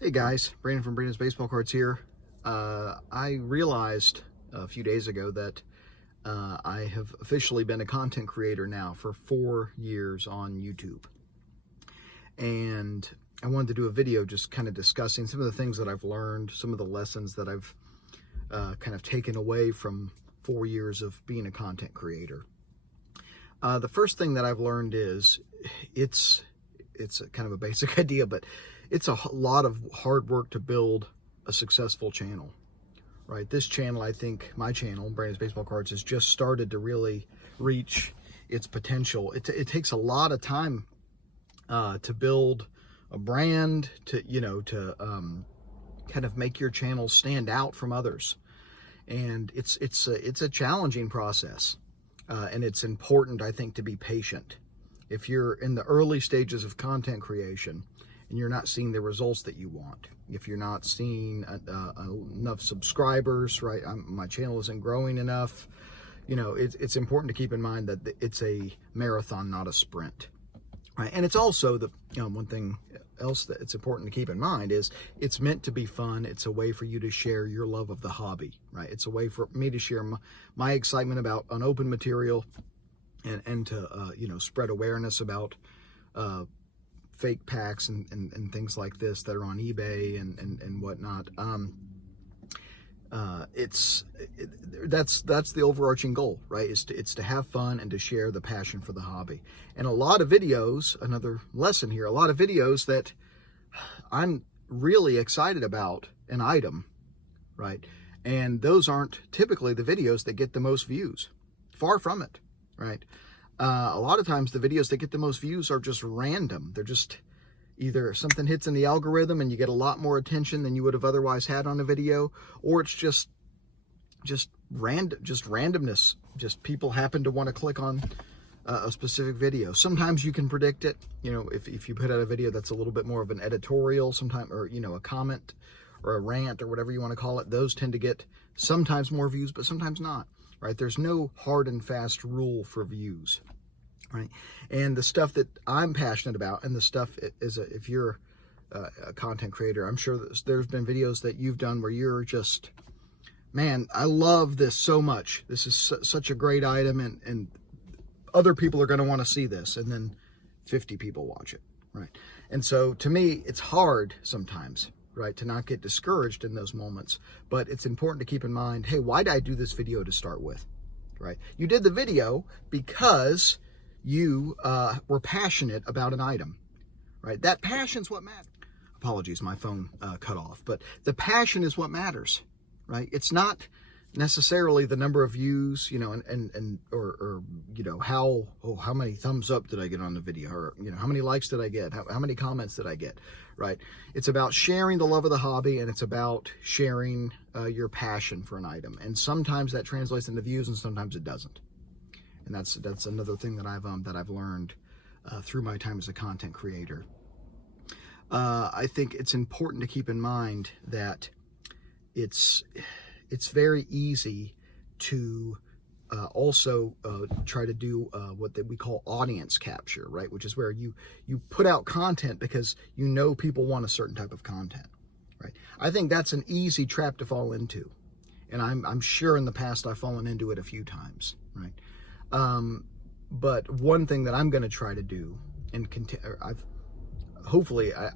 Hey guys, Brandon from Brandon's Baseball Cards here. I realized a few days ago that I have officially been a content creator now for 4 years on YouTube. And I wanted to do a video just kind of discussing some of the things that I've learned, some of the lessons that I've kind of taken away from 4 years of being a content creator. The first thing that I've learned is it's a kind of a basic idea, but it's a lot of hard work to build a successful channel, right? This channel, I think, my channel, Brandon's Baseball Cards, has just started to really reach its potential. It takes a lot of time to build a brand, to kind of make your channel stand out from others, and it's a challenging process, and it's important, I think, to be patient. If you're in the early stages of content creation and you're not seeing the results that you want, if you're not seeing enough subscribers, right? My channel isn't growing enough. It's important to keep in mind that it's a marathon, not a sprint, right? And it's also one thing else that it's important to keep in mind is it's meant to be fun. It's a way for you to share your love of the hobby, right? It's a way for me to share my excitement about unopened material, and to spread awareness about fake packs and things like this that are on eBay and whatnot. That's the overarching goal, right? It's to have fun and to share the passion for the hobby. And a lot of videos, another lesson here, a lot of videos that I'm really excited about an item, right? And those aren't typically the videos that get the most views. Far from it. Right? A lot of times the videos that get the most views are just random. They're just either something hits in the algorithm and you get a lot more attention than you would have otherwise had on a video, or it's just randomness. Just people happen to want to click on a specific video. Sometimes you can predict it. If you put out a video that's a little bit more of an editorial, sometime, or a comment or a rant or whatever you want to call it, those tend to get sometimes more views, but sometimes not. Right? There's no hard and fast rule for views, right? And the stuff that I'm passionate about, and the stuff is, if you're a content creator, I'm sure there's been videos that you've done where you're just, man, I love this so much. This is such a great item, and other people are going to want to see this, and then 50 people watch it, right? And so to me, it's hard sometimes, right, to not get discouraged in those moments. But it's important to keep in mind, hey, why did I do this video to start with, right? You did the video because you were passionate about an item, right? That passion's what matters. Apologies, my phone cut off. But the passion is what matters, right? It's not necessarily the number of views, or how many thumbs up did I get on the video, or how many likes did I get, how many comments did I get, right? It's about sharing the love of the hobby, and it's about sharing your passion for an item. And sometimes that translates into views, and sometimes it doesn't. And that's another thing that I've learned through my time as a content creator. I think it's important to keep in mind that it's very easy to also try to do what we call audience capture, right? Which is where you put out content because people want a certain type of content, right? I think that's an easy trap to fall into, and I'm sure in the past I've fallen into it a few times, right? But one thing that I'm going to try to do, and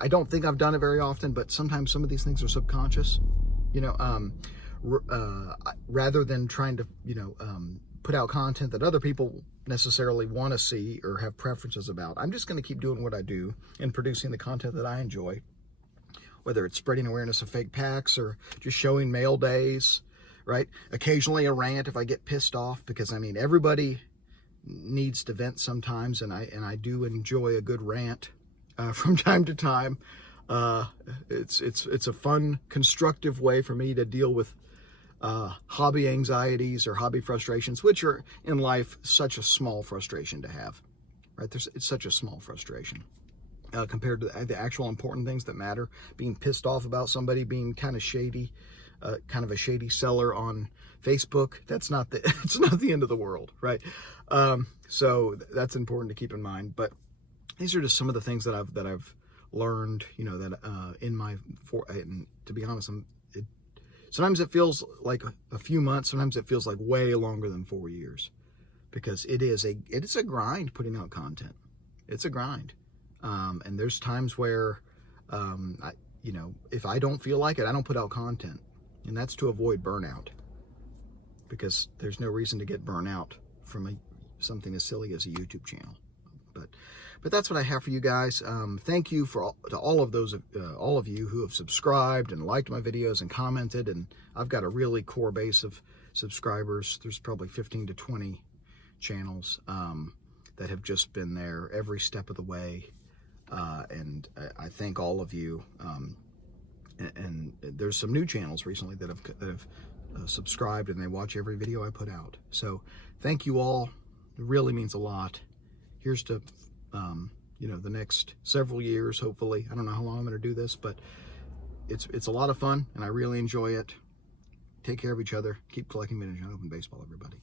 I don't think I've done it very often, but sometimes some of these things are subconscious, rather than trying to, put out content that other people necessarily want to see or have preferences about. I'm just going to keep doing what I do and producing the content that I enjoy, whether it's spreading awareness of fake packs or just showing mail days, right? Occasionally a rant if I get pissed off, because everybody needs to vent sometimes, and I do enjoy a good rant from time to time. It's a fun, constructive way for me to deal with hobby anxieties or hobby frustrations, which are in life such a small frustration to have, right? It's such a small frustration compared to the actual important things that matter. Being pissed off about somebody being kind of shady, kind of a shady seller on Facebook, it's not the end of the world, right? So that's important to keep in mind. But these are just some of the things that I've learned, you know, that and to be honest, sometimes it feels like a few months, sometimes it feels like way longer than 4 years, because it is a grind putting out content. It's a grind. And there's times where, you know, if I don't feel like it, I don't put out content, and that's to avoid burnout, because there's no reason to get burnout from something as silly as a YouTube channel. But that's what I have for you guys. Thank you to all of you who have subscribed and liked my videos and commented. And I've got a really core base of subscribers. There's probably 15 to 20 channels that have just been there every step of the way. And I thank all of you. And there's some new channels recently that have subscribed, and they watch every video I put out. So thank you all. It really means a lot. Here's to you know, the next several years, hopefully. I don't know how long I'm going to do this, but it's a lot of fun, and I really enjoy it. Take care of each other. Keep collecting vintage and open baseball, everybody.